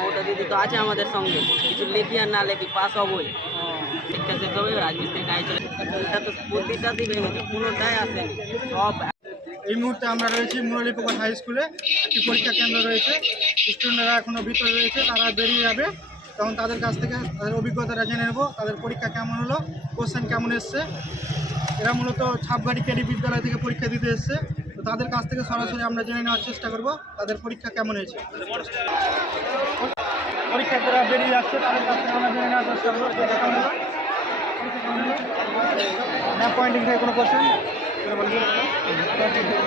মমতা দিদি তো আছে আমাদের সঙ্গে, কিছু লেখি আর না লেখি পাস হবই। শিক্ষা শেষ হবে, রাজমিস্ত্রি কাজে চলে। এটা তো প্রতিটাতেই ভেঙেছে, কোনোটাই আসেনি, সব। এই মুহূর্তে আমরা রয়েছি মুরলীপুকুর হাই স্কুলে। একটি পরীক্ষা কেন্দ্র রয়েছে, স্টুডেন্টরা এখনও ভিতরে রয়েছে, তারা বেরিয়ে যাবে। তখন তাদের কাছ থেকে তাদের অভিজ্ঞতাটা জেনে নেব, তাদের পরীক্ষা কেমন হলো, কোশ্চেন কেমন এসছে। এরা মূলত ছাপগাড়ি কেডি বিদ্যালয় থেকে পরীক্ষা দিতে এসছে, তো তাদের কাছ থেকে সরাসরি আমরা জেনে নেওয়ার চেষ্টা করব তাদের পরীক্ষা কেমন হয়েছে। পরীক্ষার্থীরা বেরিয়ে যাচ্ছে, তাদের কাছ থেকে আমরা জেনে নেওয়ার চেষ্টা করবো কেমন হলো, ম্যাপ পয়েন্টিং থেকে কোনো কোশ্চেন আমরা জেনে নেওয়ার চেষ্টা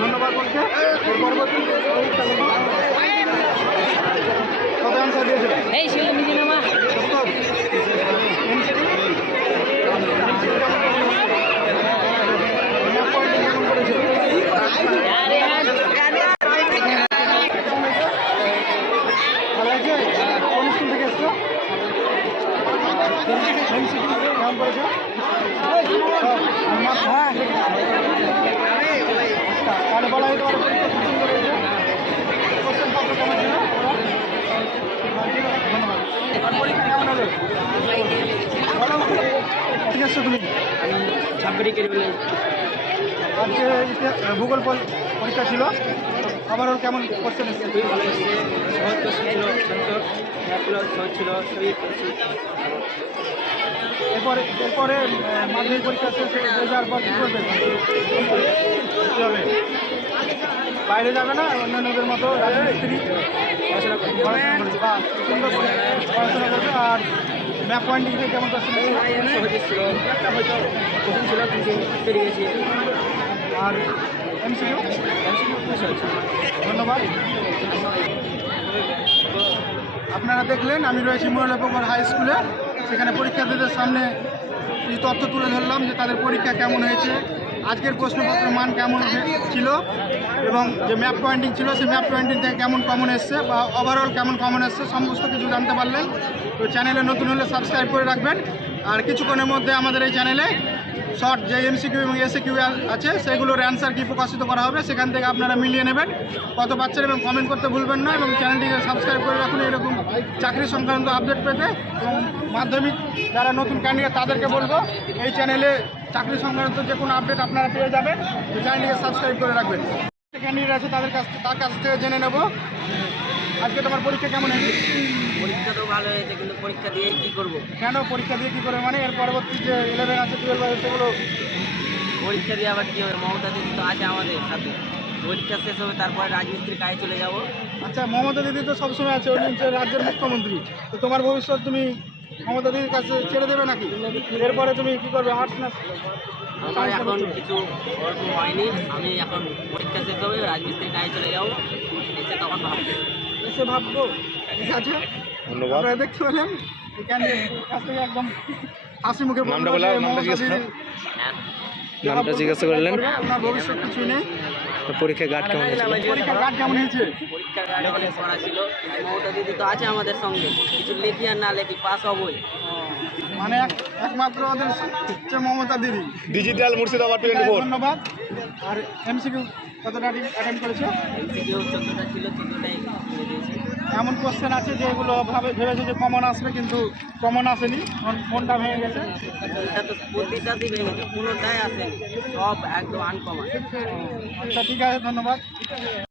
ধন্যবাদ বলছে। কত আনসার দিয়েছে? এই ছিল নিজে নামা ঠিক আছে। তুমি ছাপগাড়ি কেটে বলে আজকে ভূগোল পরীক্ষা ছিল, আবার ওর কেমন কোশ্চেন এসেছে? খুবই ভালো এসেছে, সহজ কোশ্চেন ছিল, সহজ ছিল, সবই পেয়েছি। এরপরে মাধ্যমিক পরীক্ষা শেষ হয়ে যাওয়ার পর কী করবে? কী হবে? বাইরে যাবে না অন্যান্যদের মতো রাজমিস্ত্রি পড়াশোনা করবে? আর ম্যাপ পয়েন্টিং থেকে কেমন কোশ্চেন ছিল, কঠিন ছিল, কিন্তু পেরিয়ে গেছি। আর এমসিকিউ? ধন্যবাদ। আপনারা দেখলেন আমি রয়েছি মুরলীপুকুর হাই স্কুলে। সেখানে পরীক্ষার্থীদের সামনে কিছু তথ্য তুলে ধরলাম যে তাদের পরীক্ষা কেমন হয়েছে, আজকের প্রশ্নপত্রের মান কেমন ছিল, এবং যে ম্যাপ পয়েন্টিং ছিল সেই ম্যাপ পয়েন্টিং থেকে কেমন কমন এসছে বা ওভারঅল কেমন কমন এসছে, সমস্ত কিছু জানতে পারলেন। তো চ্যানেলে নতুন হলে সাবস্ক্রাইব করে রাখবেন। আর কিছুক্ষণের মধ্যে আমাদের এই চ্যানেলে শর্ট যে এমসিকিউ এবং এসএকিউ আছে সেগুলোর অ্যান্সার কি প্রকাশিত করা হবে, সেখান থেকে আপনারা মিলিয়ে নেবেন কত পাচ্ছেন, এবং কমেন্ট করতে ভুলবেন না। এবং চ্যানেলটিকে সাবস্ক্রাইব করে রাখুন এরকম চাকরি সংক্রান্ত আপডেট পেতে। এবং মাধ্যমিক যারা নতুন ক্যান্ডিডেট তাদেরকে বলবো এই চ্যানেলে চাকরি সংক্রান্ত যে কোনো আপডেট আপনারা পেয়ে যাবেন, তো চ্যানেলটিকে সাবস্ক্রাইব করে রাখবেন। ক্যান্ডিডেট আছে তার কাছ থেকে জেনে নেব আজকে তোমার পরীক্ষা কেমন হয়েছে। পরীক্ষা তো ভালো হয়েছে, কিন্তু পরীক্ষা দিয়ে কী করবো? কেন পরীক্ষা দিয়ে কী করে, মানে এর পরবর্তী যে 11 আছে 12 আছে সেগুলো পরীক্ষা দিয়ে আবার কী হবে? মমতা দিদি তো আছে আমাদের সাথে, পরীক্ষা শেষ হবে, তারপরে রাজমিস্ত্রি কাজে চলে যাব। আচ্ছা, মমতা দিদি তো সবসময় আছে, উনি হচ্ছে রাজ্যের মুখ্যমন্ত্রী, তো তোমার ভবিষ্যৎ তুমি মমতা দিদির কাছে ছেড়ে দেবে নাকি? এরপরে তুমি কী করবে, আর্টস না? আমার এখন কিছু ওরকম হয়নি, আমি এখন পরীক্ষা শেষ হবে, রাজমিস্ত্রি কাজে চলে যাবো, এসে তখন ভাববো। এসে ভাববো। ঠিক আছে, ধন্যবাদ। আপনারা দেখতে পেলেন এই ক্যান্ডিডেট কাছ থেকে একদম হাসি মুখে নামটা জিজ্ঞাসা করলেন। আপনার ভবিষ্যৎ কিছুই নেই। পরীক্ষা গার্ড কেমন হয়েছে? পরীক্ষার গার্ড কেমন হয়েছে? পরীক্ষার গার্ড অনেক করা ছিল, মমতা দিদি তো আছে আমাদের সঙ্গে, কিছু লেখি আর না লেখি পাস হবই। মানে একমাত্র ওদের হচ্ছে মমতা দিদি। ডিজিটাল মুর্শিদাবাদ 24। ধন্যবাদ। আর এমসিকিউ কতটা অ্যাটেন্ড করেছে? এমসিকিউ 14টা ছিল, 14টাই করে দিয়েছি। এমন কোশ্চেন আছে যে এগুলো ভেবেছে যে কমন আসবে, কিন্তু কমন আসেনি, মনটা ভেঙে গেছে। এটা তো প্রতিটাতেই ভেঙেছে, কোনোটাই আসেনি, সব একদম আনকমন। আচ্ছা, ঠিক আছে, ধন্যবাদ।